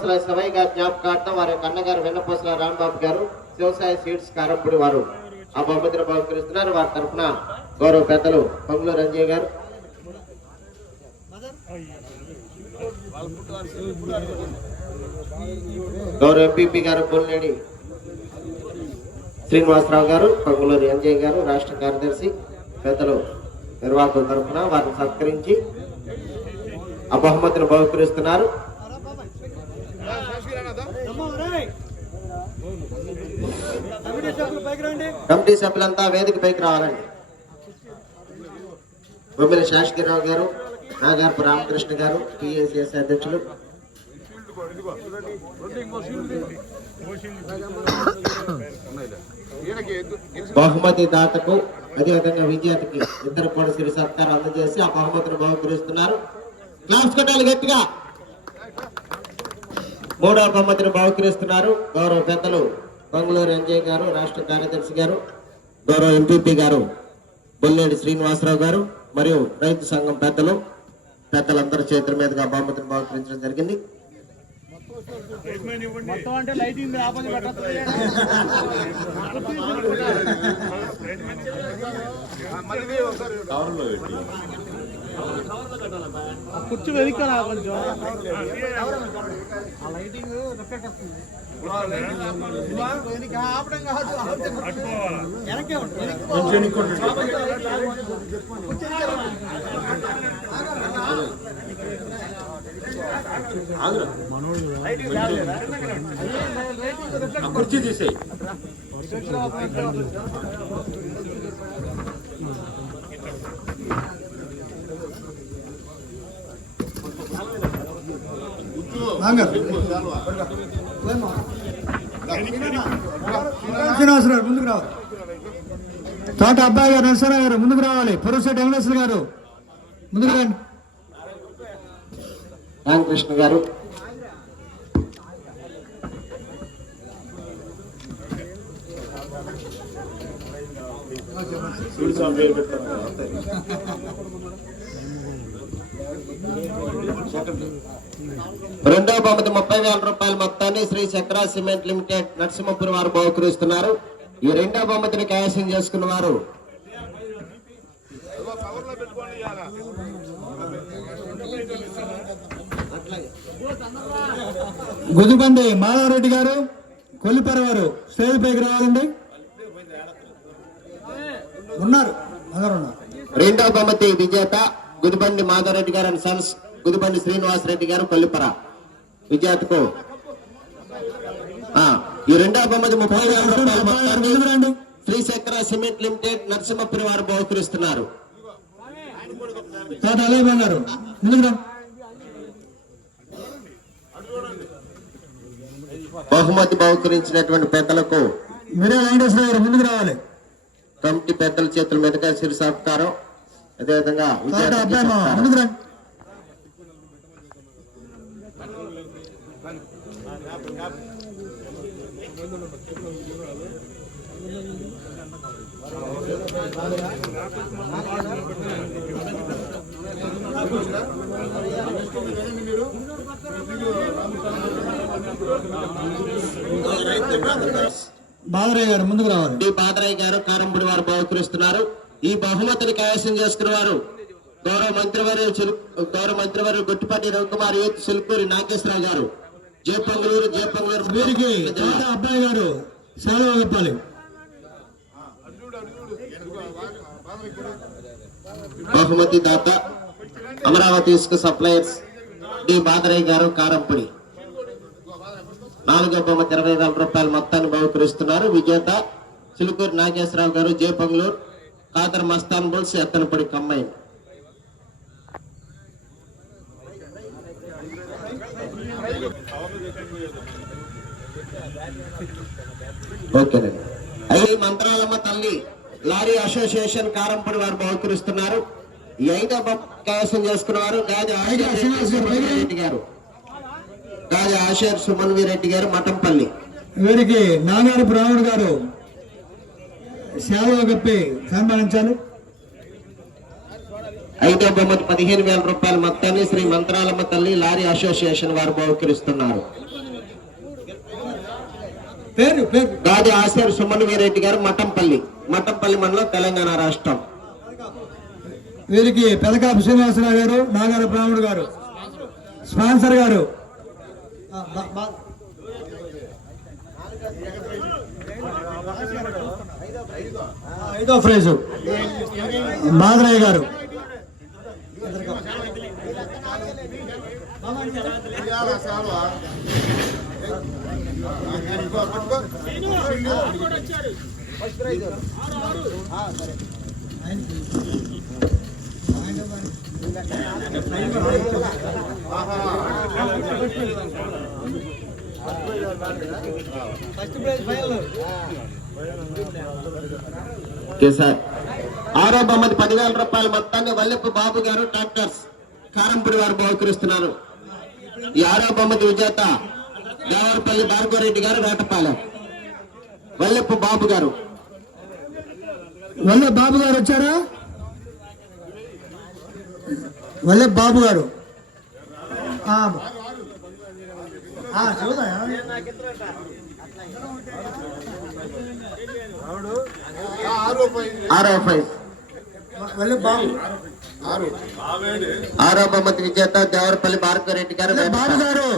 వెన్నపూసల శివయ్య గారి జ్ఞాపకార్థం వారి యొక్క అన్నగారు వెన్నపోసల రాంబాబు గారు వ్యవసాయ సీడ్స్ కారంపూడి వారు. ఆ బహుమతిని బహుకరిస్తున్నారు. వారి తరఫున గౌరవ పెద్దలు పంగుల రంజయ్య గారు. గౌరవ ఎంపీపీ గారు పొల్లేడి శ్రీనివాసరావు గారు పొంగులూరు ఎంజయ్ గారు రాష్ట్ర కార్యదర్శి పెద్దలు నిర్వాహకుల తరఫున వారిని సత్కరించి ఆ బహుమతిని బహుకరిస్తున్నారు. కమిటీ సభ్యులంతా వేదిక పైకి రావాలండి. బొమ్మిల శాసగిరావు గారు నాగార్పు రామకృష్ణ గారు టిఎస్ఎస్ అధ్యక్షులు. బహుమతి దాతకు అదేవిధంగా విద్యార్థికి ఇద్దరు కూడా సిరి సత్కారం అందజేసి ఆ బహుమతిని బహుకరిస్తున్నారు. క్లాస్ కొట్టాలి గట్టిగా. మూడవ బహుమతిని బహుకరిస్తున్నారు గౌరవ పెద్దలు మంగళూరు అంజయ్ గారు రాష్ట్ర కార్యదర్శి గారు గౌరవ ఎంపీపీ గారు బొల్లేడి శ్రీనివాసరావు గారు మరియు రైతు సంఘం పెద్దలు పెద్దలందరి చేతుల మీదుగా బహుమతిని బహుకరించడం జరిగింది. మొత్తం కుర్చీ వెనుక కొంచెం. ఆ లైటింగ్ రిఫ్లెక్ట్ వస్తుంది. వెనుక ఆపడం కాదు వెనకే ఉంటుంది కుర్చీ తీసేయి శ్రీనివాసరావు ముందుకు రావాలి. తోట అబ్బాయి గారు నరసరావు గారు ముందుకు రావాలి. పురుషుడు వెంకటేశ్వర గారు ముందుకు రండి. రామకృష్ణ గారు. రెండో బహుమతి ముప్పై వేల రూపాయల మొత్తాన్ని శ్రీ చక్ర సిమెంట్ లిమిటెడ్ నరసింహపురం వారు బహుకరిస్తున్నారు. ఈ రెండో బహుమతిని కైవసం చేసుకున్న వారు గుదిబండి మాధవరెడ్డి గారు కొల్లిపర వారు స్టేజ్ పైకి రావాలండి. ఉన్నారు అందరు ఉన్నారు. రెండో బహుమతి విజేత గుదిబండి మాధవరెడ్డి గారు అండ్ సన్స్ గుదిబండి శ్రీనివాస్ రెడ్డి గారు కొల్లిపర. ఆ, ఈ రెండో బహుమతి ముప్పై వేల రూపాయల శ్రీ చక్ర సిమెంట్ లిమిటెడ్ నరసింహపురి వారు బహుకరిస్తున్నారు. బహుమతి బహుకరించినటువంటి పెద్దలకు మీరే వెంకటేశ్వర గారు ముందుకు రావాలి. కమిటీ పెద్దల చేతుల మీదుగా సిరి సత్కారం అదేవిధంగా బాలరయ్య గారు ముందుకు రావాలి. డి. బాదరయ్య గారు కారంపూడి వారు బహుకరిస్తున్నారు. ఈ బహుమతిని కైవసం చేసుకున్న వారు గౌరవ మంత్రివర్య గౌరవ మంత్రివర్య గుట్టిపాటి రవికుమార్ యూత్ సిల్కూరి నాగేశ్వరరావు గారు. జే పొంగులూరు జే పొంగులూరు వీరికి అబ్బాయి గారు సెలవు చెప్పాలి. బహుమతి దాత అమరావతి ఇసుక సప్లయర్స్ డి. బాదరయ్య గారు కారంపడి. నాలుగో బహుమతి ఇరవై వేల రూపాయల మొత్తాన్ని బహుకరిస్తున్నారు. విజేత చిలుకూరు నాగేశ్వరరావు గారు జే. కాదర్ మస్తాన్ బుల్స్ ఎత్తనపడి కమ్మాయి ఓకేనండి ఐదు మంత్రాలమ్మ తల్లి లారీ అసోసియేషన్ కారంపూడి వారు బహుకరిస్తున్నారు. ఈ ఐదో బొమ్మ కైవసం చేసుకున్నవారు గాజి ఆశీర్ రెడ్డి గారు గాజి ఆశీర్ సుమన్ రెడ్డి గారు మఠంపల్లి. వీరికి నాగారు బ్రాహ్మణ్ గారు సేవ కప్పి సన్మానించాలి ఐదో బొమ్మతి పదిహేను వేల రూపాయల మొత్తాన్ని శ్రీ మంత్రాలమ్మ తల్లి లారీ అసోసియేషన్ వారు బహుకరిస్తున్నారు. పేరు పేరు. గాది ఆసేరు సుమన్ వీరెడ్డి గారు మఠంపల్లి. మఠంపల్లి మండలం తెలంగాణ రాష్ట్రం. వీరికి పెదకాపు శ్రీనివాసరావు గారు నాగార బ్రాహ్మణుడు గారు. స్పాన్సర్ గారు. ఐదో ప్రైజు. మాదరయ్య గారు. ఆరో బొమ్మది పదివేల రూపాయల మొత్తాన్ని వల్లెప్పు బాబు గారు ట్రాక్టర్స్ కారంపూడి వారు బహుకరిస్తున్నారు. ఈ ఆరో బొమ్మది విజేత దేవరపల్లి భార్గవరెడ్డి గారు వేటపాలెం వల్లెప్పు బాబు గారు. వల్లే బాబు గారు వచ్చారా? వల్లే బాబు గారు. ఆరో ఫైవ్ బాబు. ఆరో బొమ్మది విజేత దేవరపల్లి భార్గవరెడ్డి గారు బాబు. గారు.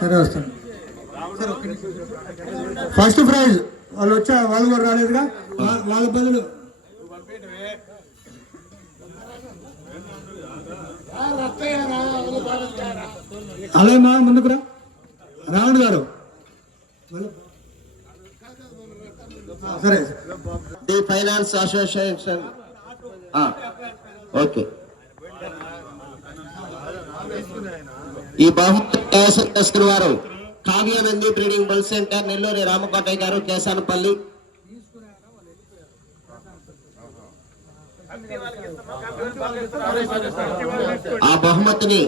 సరే వస్తాను. ఫస్ట్ ప్రైజ్ వాళ్ళు వచ్చా వాళ్ళు కూడా రాలేదుగా? వాళ్ళ బదులు. అలాగే మా ముందుకు రా. రావణ్ గారు. సరే. The finance association. ఓకే. ఈ బహుమతి తీసుకున్న వారు Kavyanandi breeding bull centre Nelluri Ramakotaiah గారు కేశానపల్లి ఆ బహుమతిని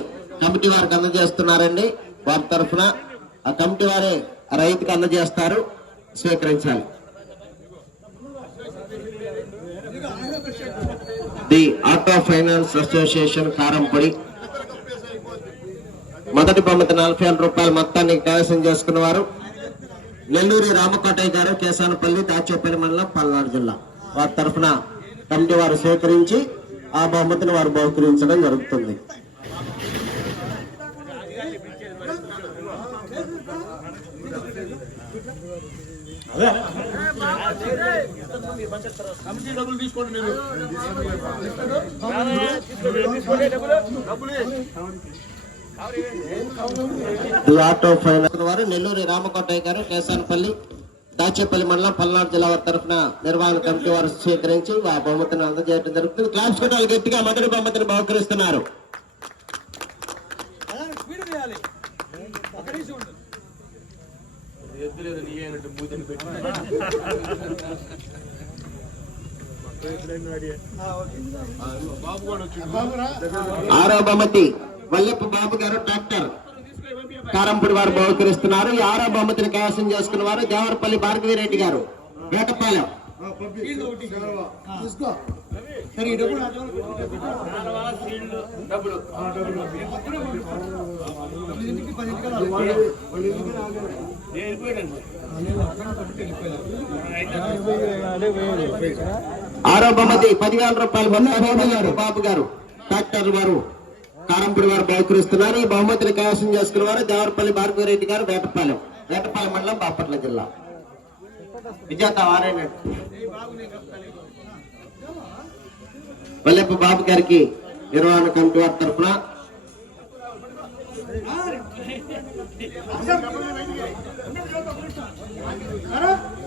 కమిటీ వారికి అందజేస్తున్నారండి. వారి తరఫున ఆ కమిటీ వారే రైతుకి అందజేస్తారు. స్వీకరించాలి. ది ఆటో ఫైనాన్స్ అసోసియేషన్ కారంపొడి. మొదటి బహుమతి నలభై వేల రూపాయల మొత్తాన్ని కైవసం చేసుకున్న వారు నెల్లూరి రామకోటయ్య గారు కేశానపల్లి దాచేపల్లి మండలం పల్నాడు జిల్లా. వారి తరఫున కమిటీ వారు స్వీకరించి ఆ బహుమతిని వారు బహుకరించడం జరుగుతుంది. ది ఆటో ఫైనాన్స్ వారు నెల్లూరి రామకోటయ్య గారు కేసానపల్లి దాచేపల్లి మండలం పల్నాడు జిల్లా వారి తరఫున నిర్వహణ కమిటీ వారు స్వీకరించి ఆ బహుమతిని అందజేయడం జరుగుతుంది. క్లాస్ కొట్టాలు గట్టిగా మొదటి బహుమతిని బహుకరిస్తున్నారు. ఆరో బహుమతి వల్లెప్పు బాబు గారు డాక్టర్. కారంపూడి వారు బహుకరిస్తున్నారు. ఈ ఆరో బహుమతిని కైవసం చేసుకున్న వారు దేవరపల్లి భార్గవిరెడ్డి గారు. వేటపాలెం. ఆరో బహుమతి పదివేల రూపాయలు బాబు గారు డాక్టర్ గారు. కారంపూడి వారు బహుకరిస్తున్నారు. ఈ బహుమతిని కైవసం చేసుకున్న వారు దేవరపల్లి భార్గవరెడ్డి గారు వేటపాలెం. వేటపాలెం మండలం బాపట్ల జిల్లా. విజేత వారేనండి వల్లెప్పు బాబు గారికి నిర్వహణ కమిటీ వారి తరఫున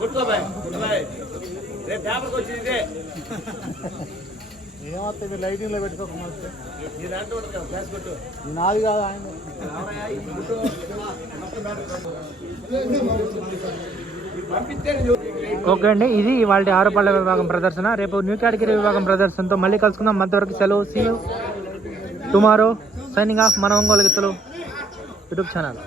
గుట్లబాయ్ లైటింగ్లో పెట్టుకోకుండా నాది కాదు ఆయన. ఓకే అండి ఇది వాళ్ళ ఆరోపణల విభాగం ప్రదర్శన. రేపు న్యూ కేటగిరీ విభాగం ప్రదర్శనతో మళ్ళీ కలుసుకుందాం. మధ్యవరకు సెలవు. సీ టుమారో సైనింగ్ ఆఫ్ మన ఒంగోలు గీతలు యూట్యూబ్ ఛానల్